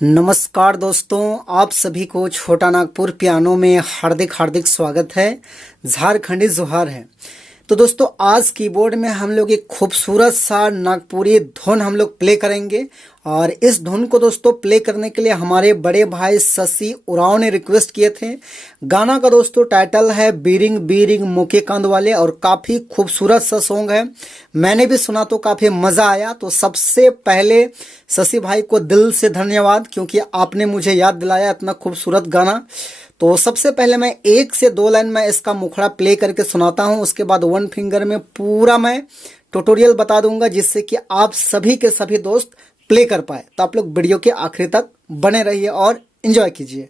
नमस्कार दोस्तों, आप सभी को छोटा नागपुर पियानो में हार्दिक हार्दिक स्वागत है। झारखंडी जोहार है। तो दोस्तों, आज कीबोर्ड में हम लोग एक खूबसूरत सा नागपुरी धुन हम लोग प्ले करेंगे। और इस धुन को दोस्तों प्ले करने के लिए हमारे बड़े भाई शशि उरांव ने रिक्वेस्ट किए थे। गाना का दोस्तों टाइटल है बीरिंग बीरिंग मुके कांद वाले, और काफ़ी खूबसूरत सा सॉन्ग है। मैंने भी सुना तो काफ़ी मज़ा आया। तो सबसे पहले शशि भाई को दिल से धन्यवाद, क्योंकि आपने मुझे याद दिलाया इतना खूबसूरत गाना। तो सबसे पहले मैं 1 से 2 लाइन में इसका मुखड़ा प्ले करके सुनाता हूं। उसके बाद 1 फिंगर में पूरा मैं ट्यूटोरियल बता दूंगा, जिससे कि आप सभी के सभी दोस्त प्ले कर पाए। तो आप लोग वीडियो के आखिर तक बने रहिए और एंजॉय कीजिए।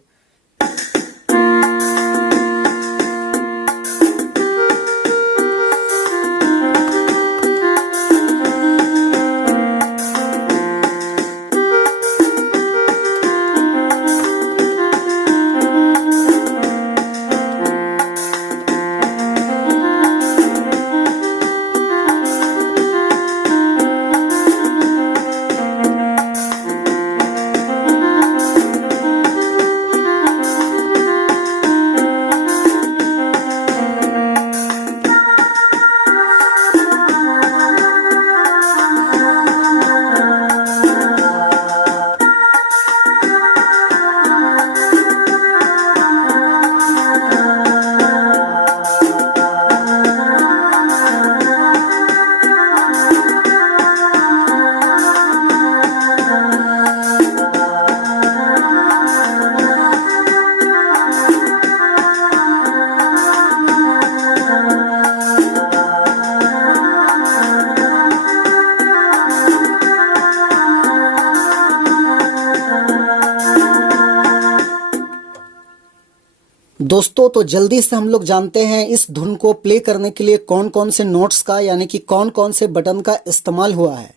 दोस्तों, तो जल्दी से हम लोग जानते हैं इस धुन को प्ले करने के लिए कौन कौन से नोट्स का, यानी कि कौन कौन से बटन का इस्तेमाल हुआ है।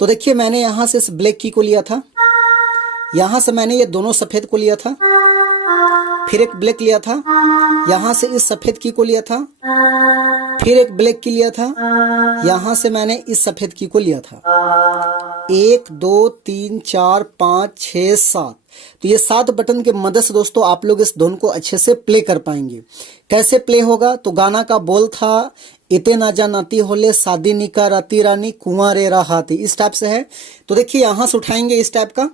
तो देखिए, मैंने यहाँ से इस ब्लैक की को लिया था, यहाँ से मैंने ये दोनों सफ़ेद को लिया था, फिर एक ब्लैक लिया था, यहाँ से इस सफ़ेद की को लिया था, फिर एक ब्लैक की लिया था, यहाँ से मैंने इस सफ़ेद की को लिया था। 1 2 3 4 5 6 7। तो ये 7 बटन के मदद से दोस्तों आप लोग इस धुन को अच्छे से प्ले कर पाएंगे। कैसे प्ले होगा? तो गाना का बोल था इते ना जानती होले शादी निका राती रानी कुआं रे हाथी, इस टाइप से है। तो देखिए, यहां से उठाएंगे इस टाइप का,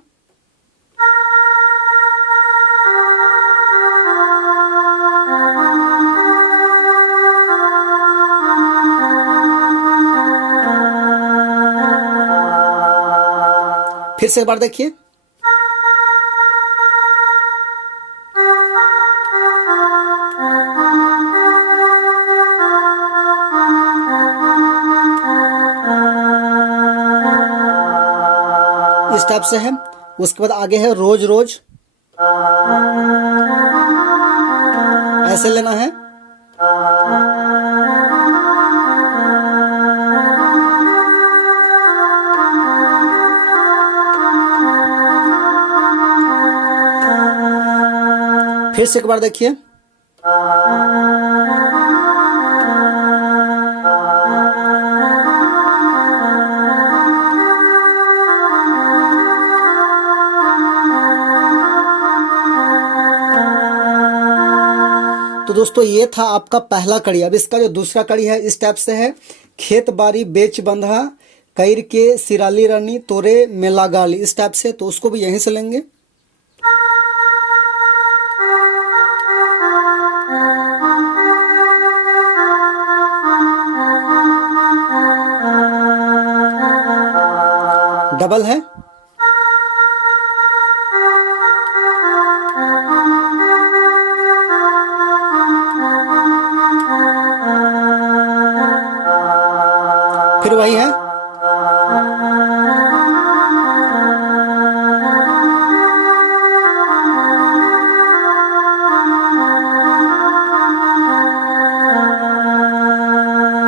फिर से एक बार देखिए, इस टाइप से है। उसके बाद आगे है रोज रोज, ऐसे लेना है। फिर से एक बार देखिए, तो दोस्तों ये था आपका पहला कड़ी। अब इसका जो दूसरा कड़ी है इस टाइप से है। खेत बारी बेच बंधा कैर के सिराली रानी तोरे मेला गाली, इस टाइप से। तो उसको भी यहीं से लेंगे। डबल है। फिर वही है।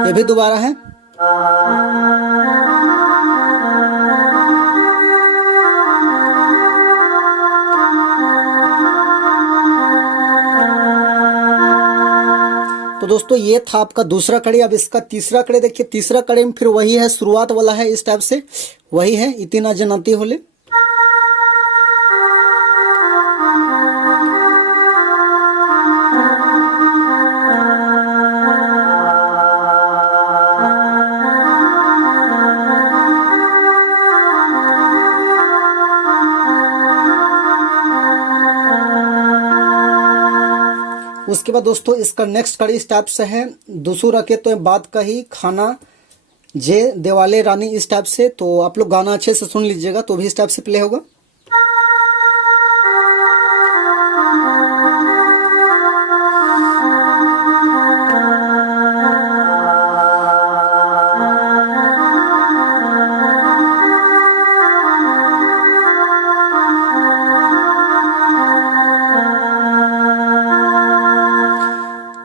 ये भी दोबारा है। तो दोस्तों ये था आपका दूसरा कड़ी। अब इसका तीसरा कड़ी देखिए। तीसरा कड़ी में फिर वही है, शुरुआत वाला है इस टाइप से, वही है इतना जनाती होले। उसके बाद दोस्तों इसका नेक्स्ट कड़ी इस टाइप से है, दूसू रखे तो बात कही खाना जे देवाले रानी, इस टाइप से। तो आप लोग गाना अच्छे से सुन लीजिएगा, तो भी इस टाइप से प्ले होगा।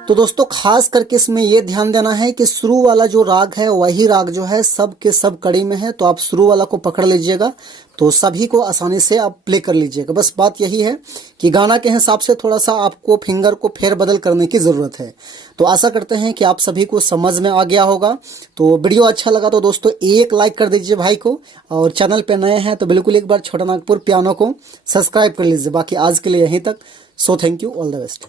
तो दोस्तों खास करके इसमें यह ध्यान देना है कि शुरू वाला जो राग है वही राग जो है सब के सब कड़ी में है, तो आप शुरू वाला को पकड़ लीजिएगा तो सभी को आसानी से आप प्ले कर लीजिएगा। बस बात यही है कि गाना के हिसाब से थोड़ा सा आपको फिंगर को फेर बदल करने की ज़रूरत है। तो आशा करते हैं कि आप सभी को समझ में आ गया होगा। तो वीडियो अच्छा लगा तो दोस्तों एक लाइक कर दीजिए भाई को, और चैनल पे नए हैं तो बिल्कुल एक बार छोटा नागपुर पियानो को सब्सक्राइब कर लीजिए। बाकी आज के लिए यहीं तक। So thank you, all the best.